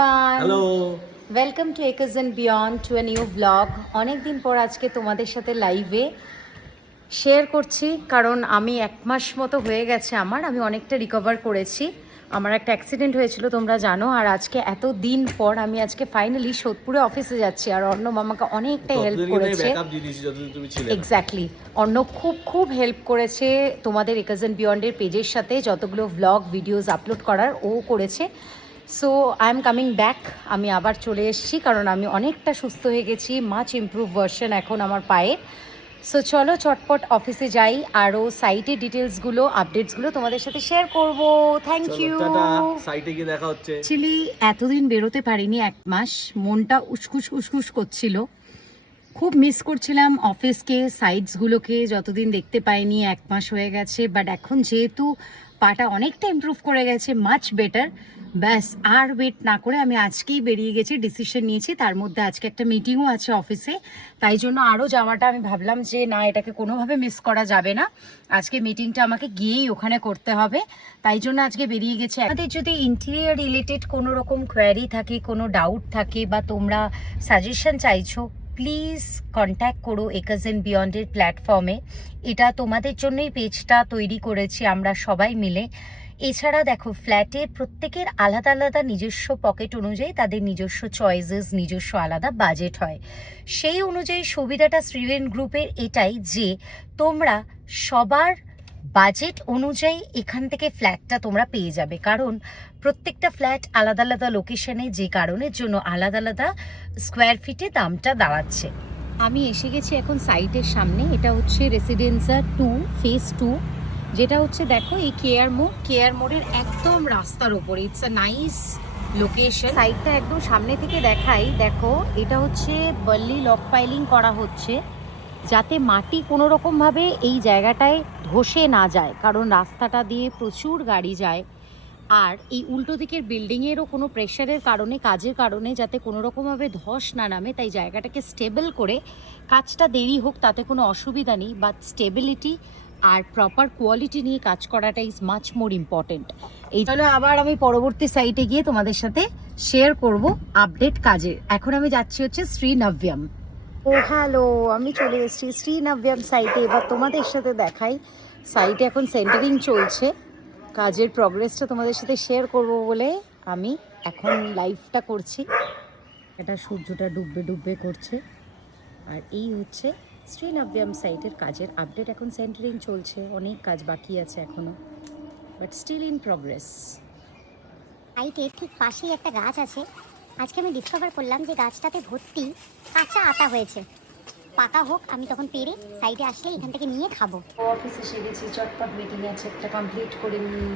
everyone. Hello. Welcome to Acres and Beyond to a new vlog. অনেক দিন পর আজকে তোমাদের সাথে লাইভে শেয়ার করছি, কারণ আমি 1 মাস মতো হয়ে গেছে আমি অনেকটা রিকভার করেছি। আমার একটা অ্যাক্সিডেন্ট হয়েছিল তোমরা জানো, আর আজকে এত দিন পর আমি আজকে ফাইনালি সোদপুরে অফিসে যাচ্ছি, আর অর্ণব আমাকে অনেকটা হেল্প করেছে। এক্স্যাক্টলি, অর্ণব খুব হেল্প করেছে তোমাদের একাজ এন্ড বিয়ন্ডের পেজের সাথে যতগুলো ভ্লগ ভিডিওস আপলোড করার ও করেছে। So I am coming back, আমি আবার চলে এসেছি কারণ আমি অনেকটা সুস্থ হয়ে গেছি, মাচ ইমপ্রুভ ভার্সন এখন আমার পায়ে। সো চলো চটপট অফিসে যাই, আরও সাইটের ডিটেলসগুলো আপডেটসগুলো তোমাদের সাথে শেয়ার করব। Thank you. সাইটে গিয়ে দেখা হচ্ছে। অ্যাকচুয়ালি এতদিন বেরোতে পারিনি, 1 মাস মনটা উসকুস করছিল, খুব মিস করছিলাম অফিসকে, সাইটসগুলোকে যতদিন দেখতে পাইনি, 1 মাস হয়ে গেছে। বাট এখন যেহেতু পাটা অনেকটা ইমপ্রুভ করে গেছে, মাচ বেটার, ব্যাস আর ওয়েট না করে আমি আজকেই বেরিয়ে গেছি, ডিসিশন নিয়েছি। তার মধ্যে আজকে একটা মিটিংও আছে অফিসে, তাই জন্য আরও যাওয়াটা আমি ভাবলাম যে না, এটাকে কোনোভাবে মিস করা যাবে না, আজকে মিটিংটা আমাকে গিয়েই ওখানে করতে হবে, তাই জন্য আজকে বেরিয়ে গেছি। আমাদের যদি ইন্টেরিয়ার রিলেটেড কোনো রকম কোয়ারি থাকে, কোনো ডাউট থাকে, বা তোমরা সাজেশন চাইছো, প্লিজ কন্ট্যাক্ট করো একাজ এন্ড বিয়ন্ডের প্ল্যাটফর্মে। এটা তোমাদের জন্যই পেজটা তৈরি করেছি আমরা সবাই মিলে। এছাড়া দেখো, ফ্ল্যাটের প্রত্যেকের আলাদা আলাদা নিজস্ব পকেট অনুযায়ী তাদের নিজস্ব চয়েসেস, নিজস্ব আলাদা বাজেট হয়। সেই অনুযায়ী সুবিধাটা শ্রীবেন গ্রুপের এটাই যে তোমরা সবার বাজেট অনুযায়ী এখান থেকে ফ্ল্যাটটা তোমরা পেয়ে যাবে, কারণ প্রত্যেকটা ফ্ল্যাট আলাদা আলাদা লোকেশনে, যে কারণের জন্য আলাদা আলাদা স্কোয়ার ফিটে দামটা দাঁড়াচ্ছে। আমি এসে গেছি এখন সাইটের সামনে, এটা হচ্ছে রেসিডেন্সা 2 ফেজ 2, যেটা হচ্ছে দেখো এই কেয়ার মোড়ের একদম রাস্তার ওপরে। It's a nice location. সাইটটা একদম সামনে থেকে দেখাই, দেখো এটা হচ্ছে বার্লি লক পাইলিং করা হচ্ছে, যাতে মাটি কোনো রকমভাবে এই জায়গাটায় ধসে না যায়, কারণ রাস্তাটা দিয়ে প্রচুর গাড়ি যায়। আর এই উল্টো দিকের বিল্ডিংয়েরও কোনো প্রেশারের কারণে, কাজের কারণে যাতে কোনো রকমভাবে ধস না নামে, তাই জায়গাটাকে স্টেবল করে কাজটা দেরি হোক তাতে কোনো অসুবিধা নেই, বাট স্টেবিলিটি আর প্রপার কোয়ালিটি নিয়ে কাজ করাটা ইজ মাচ মোর ইম্পর্টেন্ট। এই জন্য আবার আমি পরবর্তী সাইটে গিয়ে তোমাদের সাথে শেয়ার করব আপডেট কাজের। এখন আমি যাচ্ছি হচ্ছে শ্রীনব্যম। ও হ্যালো, আমি চলে এসেছি শ্রীনব্যম সাইটে। এবার তোমাদের সাথে দেখাই, সাইটে এখন সেন্টারিং চলছে, কাজের প্রগ্রেসটা তোমাদের সাথে শেয়ার করব বলে আমি এখন লাইভটা করছি। এটা সূর্যটা ডুববে করছে, আর এই হচ্ছে শ্রীনব্যম সাইটের কাজের আপডেট। এখন সেন্টারিং চলছে, অনেক কাজ বাকি আছে এখনো, বাট স্টিল ইন প্রগ্রেস। সাইটের ঠিক পাশেই একটা গাছ আছে, আজকে আমি ডিসকভার করলাম যে গাছটাতে ভর্তি কাঁচা আতা হয়েছে। পাকা হোক, আমি তখন পেরে সাইডে আসলে এখান থেকে নিয়ে খাবো। অফিসে এসে গেছি, চটপট মিটিং আছে একটা, কমপ্লিট করে নিই।